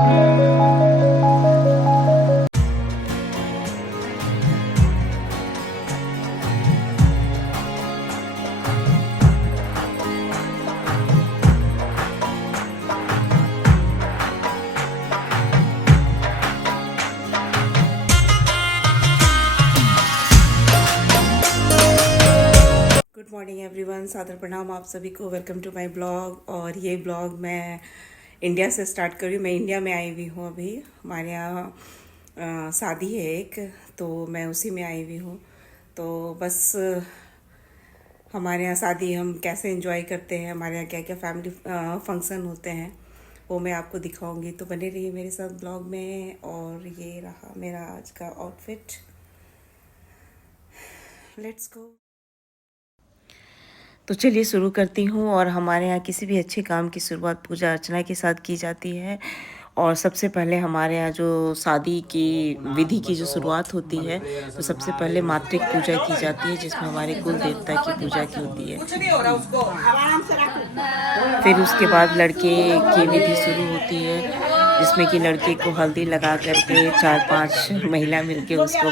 Good morning everyone, सादर प्रणाम आप सभी को। Welcome to my blog. और ये ब्लॉग मैं इंडिया से स्टार्ट कर रही हूँ। मैं इंडिया में आई हुई हूँ अभी। हमारे यहाँ शादी है एक, तो मैं उसी में आई हुई हूँ। तो बस हमारे यहाँ शादी हम कैसे एंजॉय करते हैं, हमारे यहाँ क्या क्या फैमिली फंक्शन होते हैं, वो मैं आपको दिखाऊंगी। तो बने रहिए मेरे साथ ब्लॉग में। और ये रहा मेरा आज का आउटफिट। Let's go. तो चलिए शुरू करती हूँ। और हमारे यहाँ किसी भी अच्छे काम की शुरुआत पूजा अर्चना के साथ की जाती है। और सबसे पहले हमारे यहाँ जो शादी की विधि की जो शुरुआत होती है, तो सबसे पहले मातृक पूजा की जाती है, जिसमें हमारे कुल देवता की पूजा की होती है। फिर उसके बाद लड़के की विधि शुरू होती है, जिसमें कि लड़के को हल्दी लगा करके 4-5 महिला मिलके उसको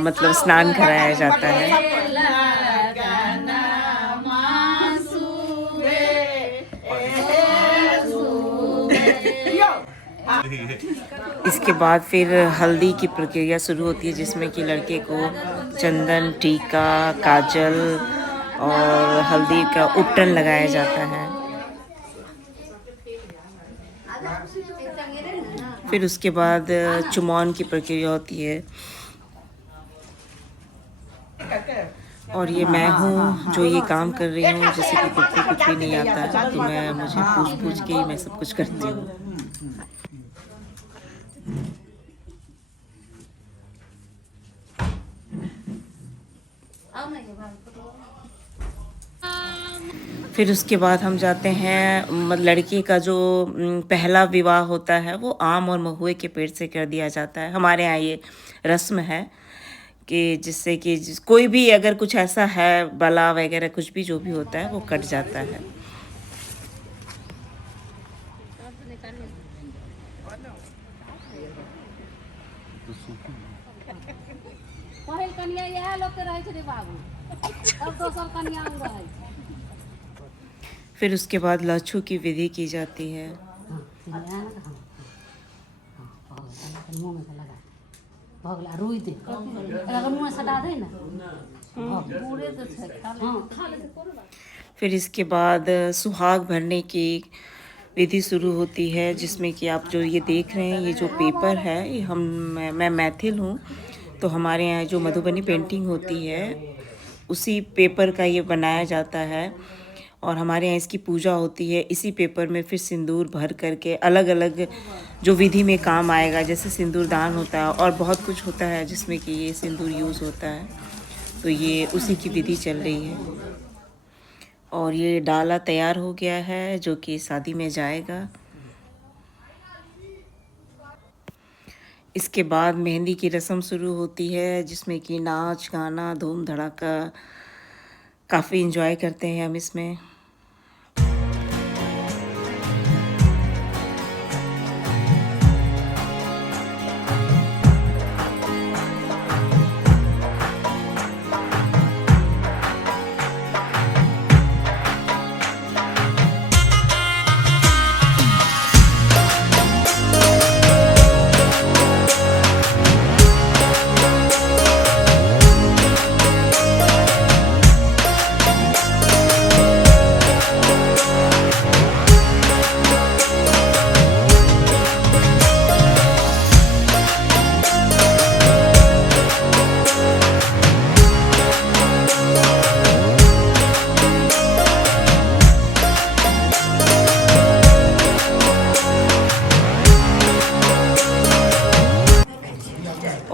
मतलब स्नान कराया जाता है। इसके बाद फिर हल्दी की प्रक्रिया शुरू होती है, जिसमें कि लड़के को चंदन, टीका, काजल और हल्दी का उपटन लगाया जाता है। फिर उसके बाद चुमावन की प्रक्रिया होती है। और ये मैं हूँ जो ये काम कर रही हूँ, जिससे कि बिल्कुल कुछ भी नहीं आता है, तो मुझे पूछ के ही मैं सब कुछ करती हूँ। फिर उसके बाद हम जाते हैं, लड़की का जो पहला विवाह होता है वो आम और महुए के पेड़ से कर दिया जाता है। हमारे यहाँ ये रस्म है कि जिससे कि कोई भी अगर कुछ ऐसा है, बला वगैरह कुछ भी जो भी होता है वो कट जाता है। फिर उसके बाद लहछू की विधि की जाती है। फिर इसके बाद सुहाग भरने की विधि शुरू होती है, जिसमें कि आप जो ये देख रहे हैं, ये जो पेपर है, ये मैं मैथिल हूँ, तो हमारे यहाँ जो मधुबनी पेंटिंग होती है उसी पेपर का ये बनाया जाता है। और हमारे यहाँ इसकी पूजा होती है। इसी पेपर में फिर सिंदूर भर करके अलग अलग जो विधि में काम आएगा, जैसे सिंदूर दान होता है और बहुत कुछ होता है जिसमें कि ये सिंदूर यूज़ होता है, तो ये उसी की विधि चल रही है। और ये डाला तैयार हो गया है जो कि शादी में जाएगा। इसके बाद मेहंदी की रस्म शुरू होती है, जिसमें कि नाच गाना धूम धड़ाका काफ़ी इंजॉय करते हैं हम इसमें।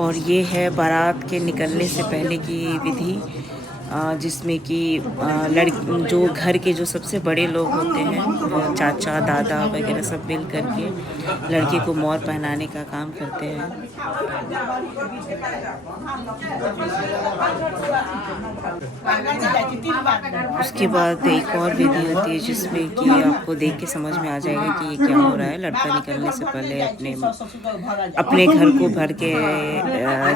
और ये है बारात के निकलने से पहले की विधि। जिसमें कि जो घर के जो सबसे बड़े लोग होते हैं, वो चाचा दादा वगैरह सब मिल करके लड़के को मोर पहनाने का काम करते हैं। उसके बाद एक और विधि होती है जिसमें कि आपको देख के समझ में आ जाएगा कि ये क्या हो रहा है। लड़का निकलने से पहले अपने घर को भर के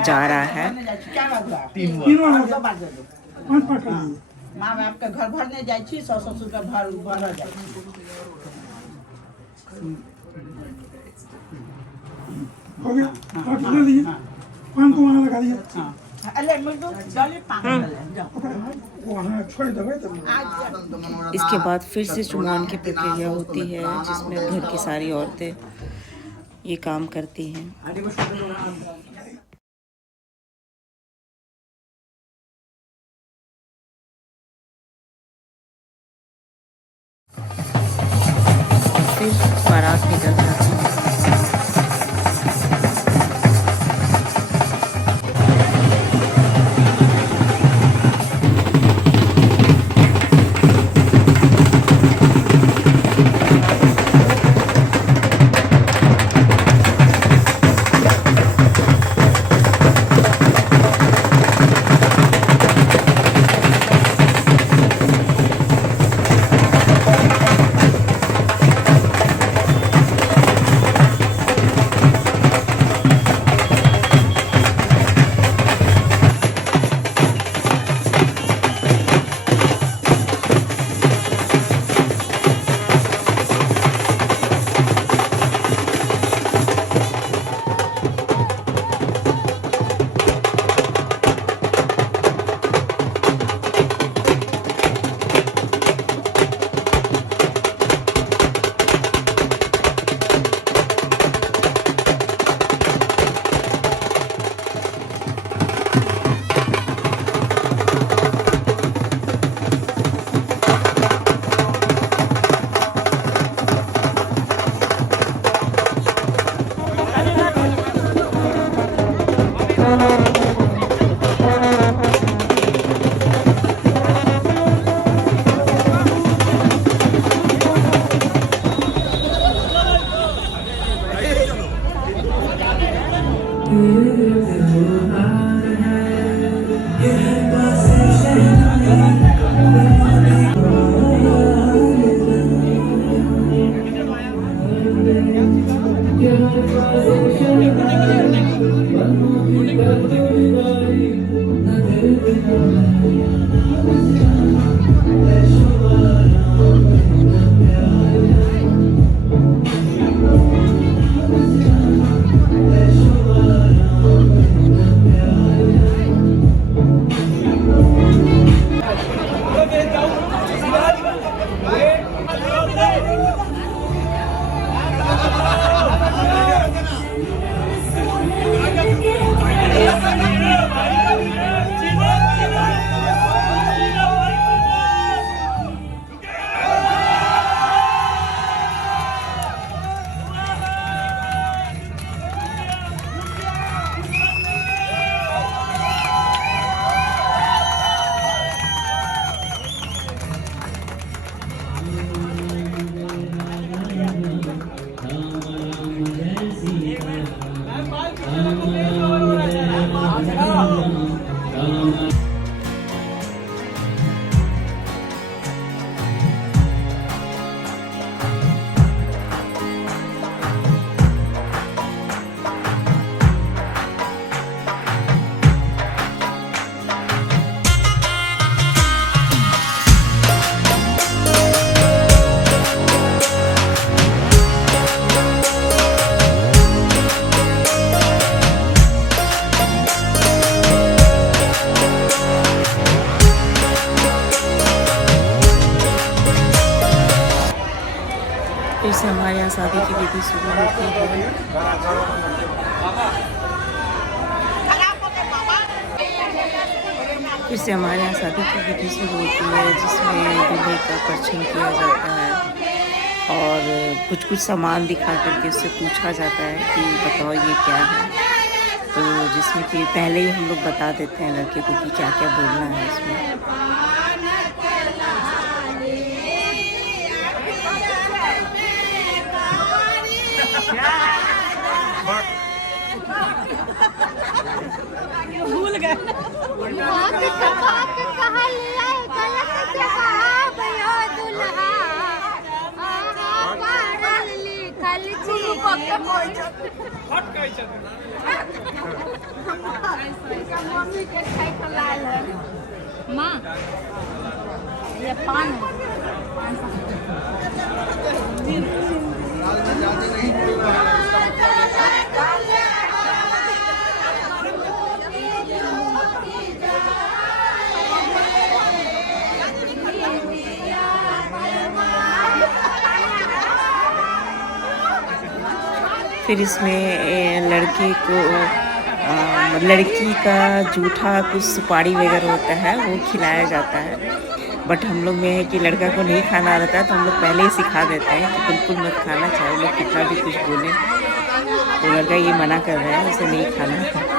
जा रहा है। माँ बाप के घर भरने जाए छी, सास ससुर के घर भर जाए छी। हो गया, आप ले लीजिए, पान को वहाँ लगा दीजिए। अरे मुझे डाले पान वहाँ छोड़ दो तब। इसके बाद फिर से चुमावन की प्रक्रिया होती है जिसमें घर की सारी औरतें ये काम करती हैं। फिर बारात निकल जाती है। फिर से हमारे यहाँ शादी की विधि शुरू होती है। फिर से हमारे यहाँ शादी की विधि शुरू होती है जिसमें दूल्हे का परिछन किया जाता है और कुछ कुछ सामान दिखा करके उससे पूछा जाता है कि बताओ ये क्या है। तो जिसमें कि पहले ही हम लोग बता देते हैं लड़के को कि क्या क्या बोलना है इसमें। भूल गए माँ ये पान फिर इसमें लड़के को लड़की का जूठा कुछ सुपारी वगैरह होता है वो खिलाया जाता है। बट हम लोग में है कि लड़का को नहीं खाना रहता है तो हम लोग पहले ही सिखा देते हैं कि बिल्कुल मत खाना, चाहे लोग कितना भी कुछ बोले। तो लड़का ये मना कर रहा है, उसे नहीं खाना है।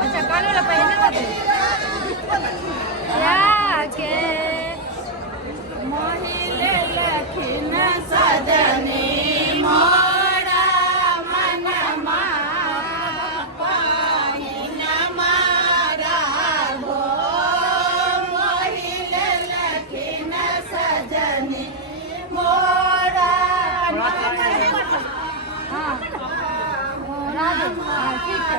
अच्छा कानून ला पहले ना दे या के मोहिले लखिन सजनी मोरा मनमा पाहिन मारा गो मोहिले लखिन सजनी मोरा हाँ राधे ठीक है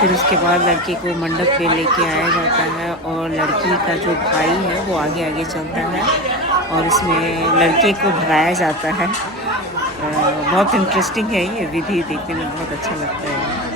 फिर उसके बाद लड़के को मंडप पे लेके आया जाता है और लड़की का जो भाई है वो आगे आगे चलता है और इसमें लड़के को भगाया जाता है। बहुत इंटरेस्टिंग है ये विधि, देखने में बहुत अच्छा लगता है।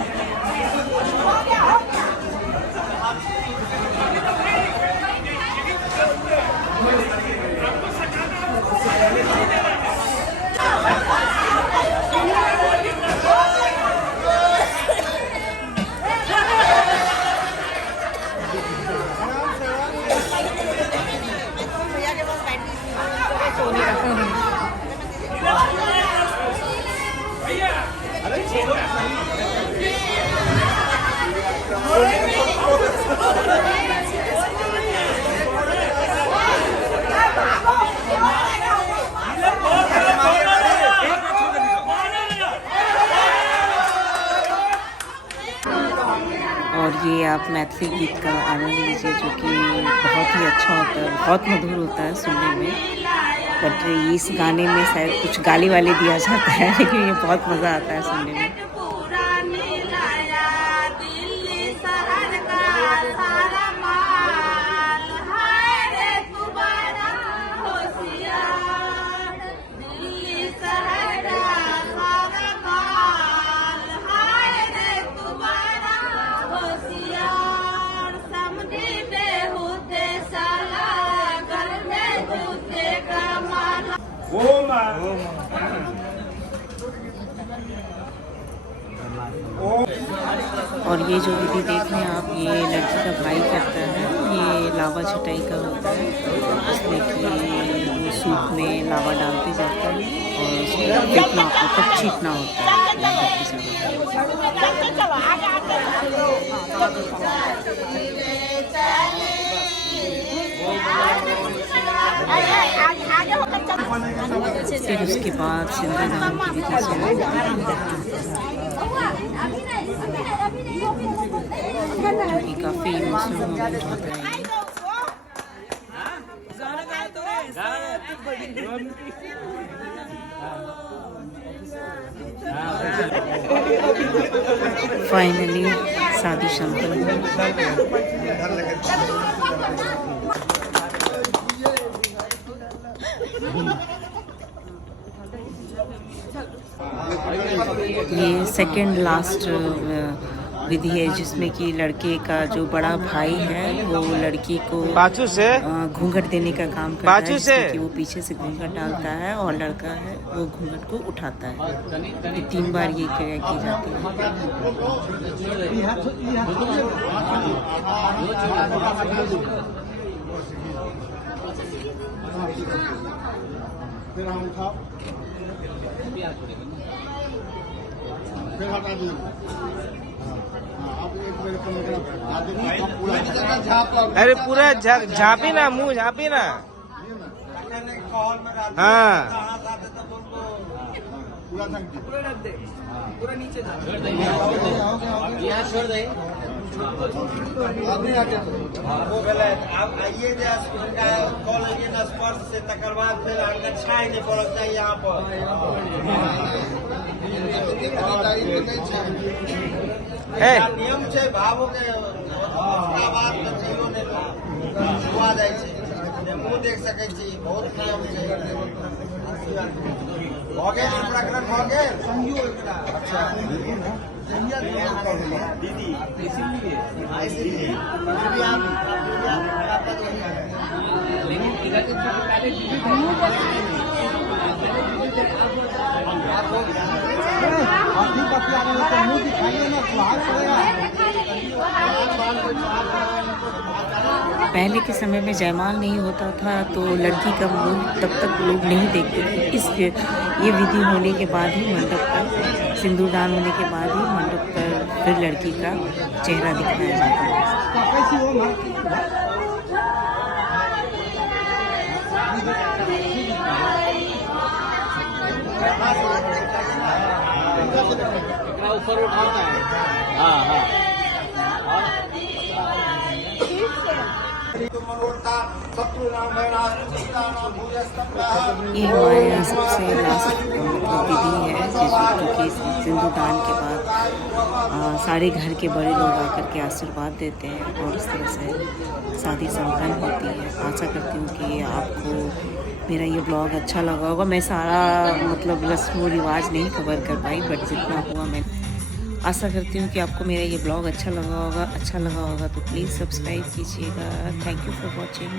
और ये आप मैथिली गीत का आनंद लीजिए जो कि बहुत ही अच्छा होता है, बहुत मधुर होता है सुनने में। बट इस गाने में शायद कुछ गाली वाली दिया जाता है लेकिन ये बहुत मज़ा आता है सुनने में। और ये जो विधि देख रहे हैं आप, ये लड़की का भाई करता है। ये लावा छटाई का होता है, उसमें कि सूप में लावा डालते जाता है और उसको फेंकना मतलब छींटना होता है। फिर उसके बाद सिंदूरदान की विधि शुरू जो कि काफ़ी इमोशनल मोमेंट होता है। फाइनली शादी संपन्न हुई। ये सेकंड लास्ट विधि है जिसमें कि लड़के का जो बड़ा भाई है वो लड़की को बाजू से घूंघट देने का काम करता बाजू है, से? जिसमें कि वो पीछे से घूंघट डालता है और लड़का है वो घूंघट को उठाता है। तो 3 बार ये क्रिया की जाती है। फिर हम उठाओ, फिर हटा दो। आप एक मेरे को अरे पूरा झाँपी ना, मुंह झाँपी ना। हाँ पूरा ढक दे, पूरा नीचे जा। यहाँ छोड़ दे। आप आइए कॉल आइए ना स्पर्श से, तकर बाद फिर अंदर छाई नहीं पड़ता है यहाँ पर। नियम है भावों के बाद हुआ जाए छै, मुँह देख सकै छी, बहुत नियम छै। हो गेल प्रकरण, हो गेल अच्छा दीदी इसीलिए पहले के समय में जयमाल नहीं होता था तो लड़की का मुंह तब तक लोग नहीं देखते थे। इसलिए ये विधि होने के बाद ही मंडप पर, सिंदूरदान होने के बाद ही मंडप पर फिर लड़की का चेहरा दिखाया जाता है। ऊपर उठाता है। हाँ हाँ ये हमारे यहाँ सबसे लास्ट विधि है क्योंकि सिंदूरदान के बाद सारे घर के बड़े लोग आकर के आशीर्वाद देते हैं और इस तरह से शादी संपन्न होती है। आशा करती हूँ कि आपको मेरा ये ब्लॉग अच्छा लगा होगा। मैं सारा मतलब रस्म व रिवाज नहीं कवर कर पाई, बट जितना हुआ मैं आशा करती हूँ कि आपको मेरा ये ब्लॉग अच्छा लगा होगा तो प्लीज़ सब्सक्राइब कीजिएगा। Thank you for watching.